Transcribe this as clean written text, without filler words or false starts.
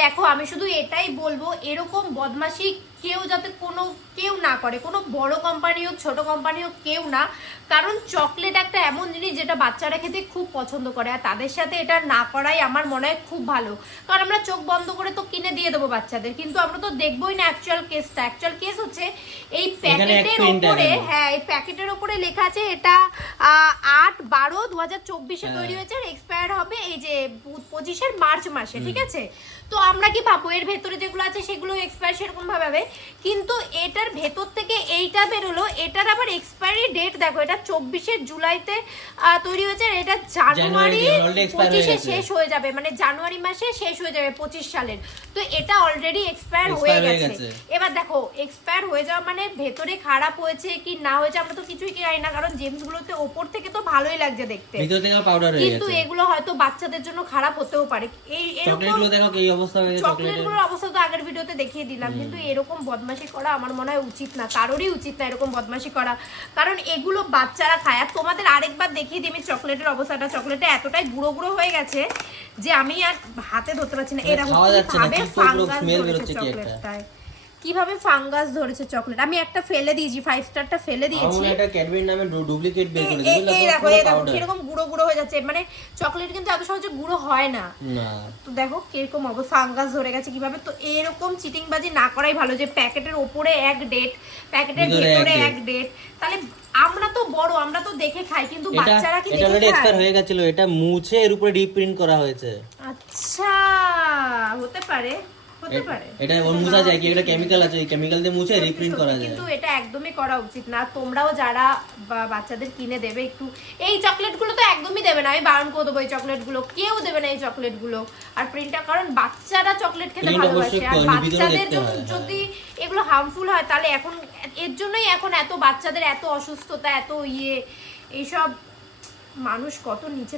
দেখো আমি শুধু এটাই বলবো, এরকম বদমাশি কেউ যাতে কেউ না করে, কোনো বড় কোম্পানি হোক ছোট কোম্পানি হোক, কেউ না। কারণ চকলেট একটা এমন জিনিস যেটা বাচ্চারা খেতে খুব পছন্দ করে, আর তাদের সাথে এটা না করাই আমার মনে হয় খুব ভালো। কারণ আমরা চোখ বন্ধ করে তো কিনে দিয়ে দেবো বাচ্চাদের, কিন্তু আমরা তো দেখবোই না অ্যাকচুয়াল কেসটা। অ্যাকচুয়াল কেস হচ্ছে এই প্যাকেটের ওপরে, হ্যাঁ এই প্যাকেটের ওপরে লেখা আছে এটা 8/12/2024 তৈরি হয়েছে, আর এক্সপায়ার হবে এই যে 25 মার্চ মাসে, ঠিক আছে? তো আমরা কি ভাববো এর ভেতরে যেগুলো আছে সেগুলো এক্সপায়ার সেরকম ভাবে হবে, কিন্তু এটার ভেতর থেকে এইটা বেরোলো, এটার আবার এক্সপায়ারি ডেট দেখো, এটা 24 জুলাইতে তৈরি হয়েছে, এটা জানুয়ারি 25 শেষ হয়ে যাবে, মানে জানুয়ারি মাসে শেষ হয়ে যাবে 25 সালের। তো এটা অলরেডি এক্সপায়ার হয়ে গেছে। এবার দেখো এক্সপায়ার হয়ে যাওয়া মানে ভেতরে খারাপ হয়েছে কি না হয়েছে আমরা তো কিছুই জানি না, কারণ জেমস গুলোতে ওপর থেকে তো ভালোই লাগছে দেখতে, কিন্তু এগুলো হয়তো বাচ্চাদের জন্য খারাপ হতেও পারে। এই চকলেটগুলো দেখো কি অবস্থা হয়েছে, চকলেটগুলোর অবস্থা তো আগের ভিডিওতে দেখিয়ে দিলাম। কিন্তু এরকম বদমাশি করা আমার মনে হয় উচিত না, কারোরই উচিত না এরকম বদমাশি করা, কারণ এগুলো বাচ্চারা খায়। আর তোমাদের আরেকবার দেখিয়ে দিই আমি চকলেটের অবস্থাটা। চকলেটে এতটাই গুঁড়ো গুঁড়ো হয়ে গেছে যে আমি আর হাতে ধরতে পারছি না। এরকম ভাবে ফাঙ্গাস ধরেছে চকলেটটায়, কিভাবে ফাঙ্গাস ধরেছে চকলেট। আমি একটা ফেলে দিয়েছি, 5 স্টারটা ফেলে দিয়েছি। আমরা এটা ক্যাডবেরি নামে ডুপ্লিকেট বের করে দিয়েছি। এই দেখো কিরকম গুঁড়ো গুঁড়ো হয়ে যাচ্ছে, মানে চকলেট কিন্তু এত সহজে গুঁড়ো হয় না। তো দেখো কিরকম অবস্থা, ফাঙ্গাস ধরে গেছে কিভাবে। তো এরকম চিটিংবাজি না করাই ভালো, যে প্যাকেটের ওপরে এক ডেট, প্যাকেটের ভিতরে এক ডেট। তাহলে আমরা তো বড়, আমরা তো দেখে খাই, কিন্তু বাচ্চারা কি দেখে খায়? এটা এক্সপায়ার হয়ে গেছিল, এটা মুছে এর উপরে ডিপ প্রিন্ট করা হয়েছে। আচ্ছা হতে পারে, এটা ওর মুছা যায় কি, এটা কেমিক্যাল আছে, এই কেমিক্যাল দিয়ে মুছে রিপ্রিন্ট করা যায়। কিন্তু এটা একদমই করা উচিত না। তোমরাও যারা বাচ্চাদের কিনে দেবে একটু এই চকলেটগুলো তো একদমই দেবে না, আমি বারণ করে দেবো এই চকলেটগুলো কেউ দেবে না এই চকলেটগুলো। আর প্রিন্টটা, কারণ বাচ্চারা চকলেট খেতে ভালোবাসে, আর বাচ্চাদের যদি এগুলো হার্মফুল হয় তাহলে এখন এর জন্যই এখন এত বাচ্চাদের এত অসুস্থতা, এত এইসব মানুষ কত নিচে